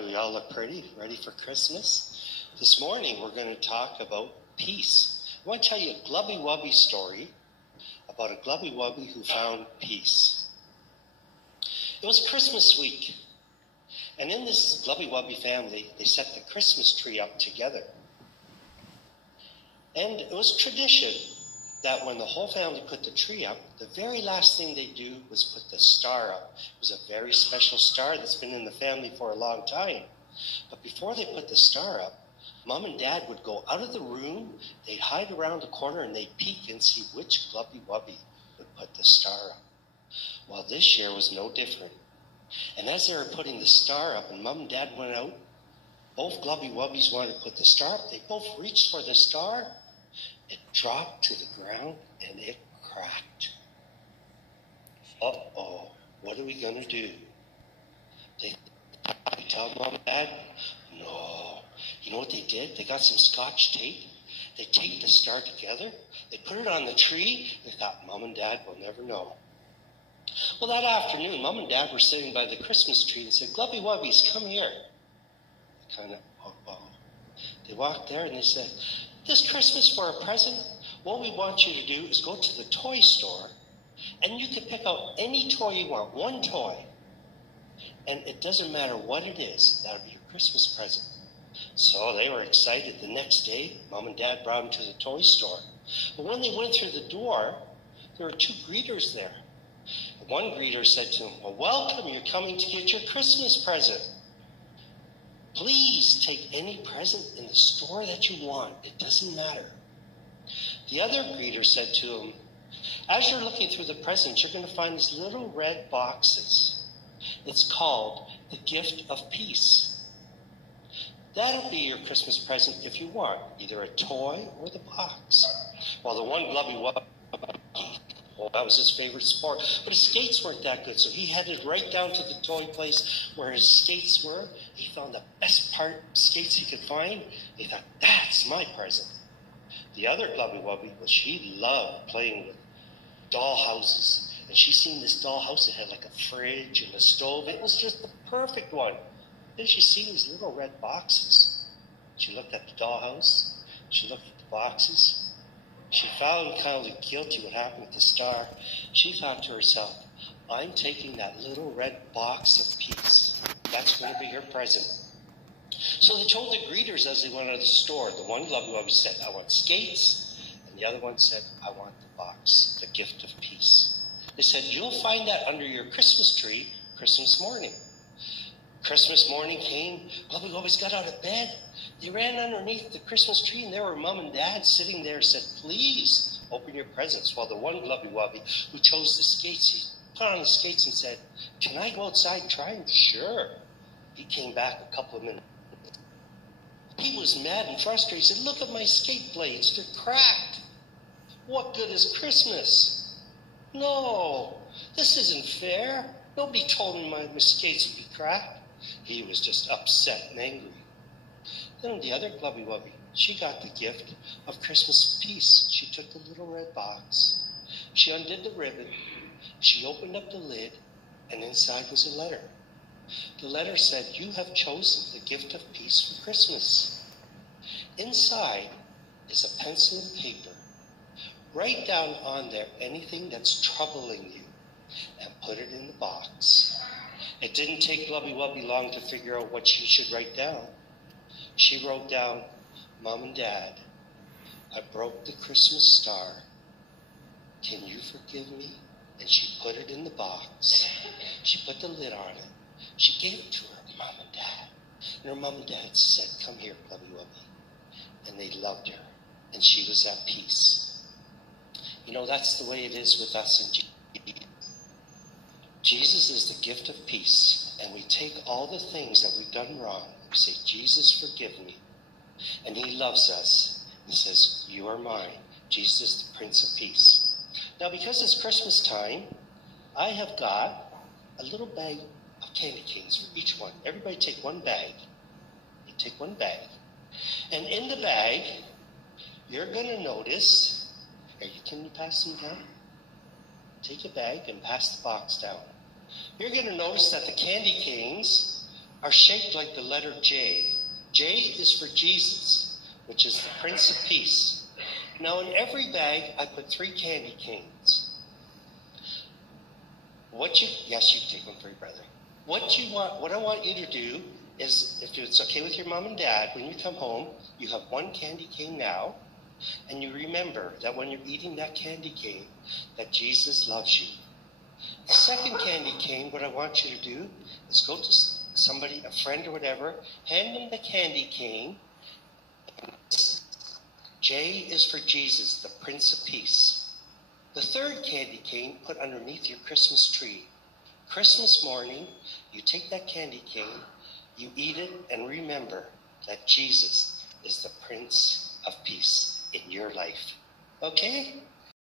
Boy, we all look pretty, ready for Christmas. This morning we're going to talk about peace. I want to tell you a Glubby Wubby story about a Glubby Wubby who found peace. It was Christmas week, and in this Glubby Wubby family, they set the Christmas tree up together. And it was tradition that when the whole family put the tree up, the very last thing they do was put the star up. It was a very special star that's been in the family for a long time. But before they put the star up, Mom and Dad would go out of the room, they'd hide around the corner, and they'd peek and see which Glubby Wubby would put the star up. Well, this year was no different. And as they were putting the star up and Mom and Dad went out, both Glubby Wubbies wanted to put the star up. They both reached for the star. It dropped to the ground and it cracked. Uh-oh, what are we going to do? They tell Mom and Dad, no. You know what they did? They got some Scotch tape. They taped the star together. They put it on the tree. They thought, Mom and Dad will never know. Well, that afternoon, Mom and Dad were sitting by the Christmas tree and said, Glubby Wubbies, come here. They kind of, They walked there and they said, this Christmas for a present, what we want you to do is go to the toy store and you can pick out any toy you want, one toy. And it doesn't matter what it is, that'll be your Christmas present. So they were excited. The next day, Mom and Dad brought them to the toy store. But when they went through the door, there were two greeters there. One greeter said to him, well, welcome, you're coming to get your Christmas present. Please take any present in the store that you want. It doesn't matter. The other greeter said to him, as you're looking through the presents, you're going to find these little red boxes. It's called the gift of peace. That'll be your Christmas present if you want, either a toy or the box. Well, the one Glubby Wubby, that was his favorite sport. But his skates weren't that good, so he headed right down to the toy place where his skates were. He found the best part skates he could find. He thought, that's my present. The other Glubby Wubby, well, she loved playing with doll houses. And she seen this doll house that had like a fridge and a stove. It was just the perfect one. Then she seen these little red boxes. She looked at the doll house. She looked at the boxes. She found kind of guilty what happened with the star. She thought to herself, I'm taking that little red box of peace. That's going to be her present. So they told the greeters as they went out of the store. The one Glubby Wubby said, I want skates. And the other one said, I want the box, the gift of peace. They said, you'll find that under your Christmas tree Christmas morning. Christmas morning came, Glubby Wubbies got out of bed. They ran underneath the Christmas tree, and there were Mom and Dad sitting there and said, please open your presents. While the one Glubby Wubby who chose the skates, he put on the skates and said, can I go outside and try them? Sure. He came back a couple of minutes. He was mad and frustrated. He said, look at my skate blades. They're cracked. What good is Christmas? No, this isn't fair. Nobody told me my skates would be cracked. He was just upset and angry. Then the other Glubby Wubby, she got the gift of Christmas peace. She took the little red box. She undid the ribbon. She opened up the lid, and inside was a letter. The letter said, you have chosen the gift of peace for Christmas. Inside is a pencil and paper. Write down on there anything that's troubling you and put it in the box. It didn't take Glubby Wubby long to figure out what she should write down. She wrote down, Mom and Dad, I broke the Christmas star. Can you forgive me? And she put it in the box. She put the lid on it. She gave it to her Mom and Dad. And her Mom and Dad said, come here, Glubby Wubby. And they loved her. And she was at peace. You know, that's the way it is with us in Jesus. Jesus is the gift of peace, and we take all the things that we've done wrong. We say, Jesus, forgive me. And he loves us. He says, you are mine. Jesus is the Prince of Peace. Now, because it's Christmas time, I have got a little bag of candy canes for each one. Everybody take one bag. You take one bag. And in the bag, you're going to notice, can you pass them down? Take a bag and pass the box down. You're going to notice that the candy canes are shaped like the letter J. J is for Jesus, which is the Prince of Peace. Now, in every bag, I put 3 candy canes. Yes, you take one for your brother. What I want you to do is, if it's okay with your mom and dad, when you come home, you have 1 candy cane now, and you remember that when you're eating that candy cane, that Jesus loves you. The second candy cane, what I want you to do is go to somebody, a friend or whatever, hand them the candy cane. J is for Jesus, the Prince of Peace. The third candy cane, put underneath your Christmas tree. Christmas morning, you take that candy cane, you eat it, and remember that Jesus is the Prince of Peace in your life. Okay?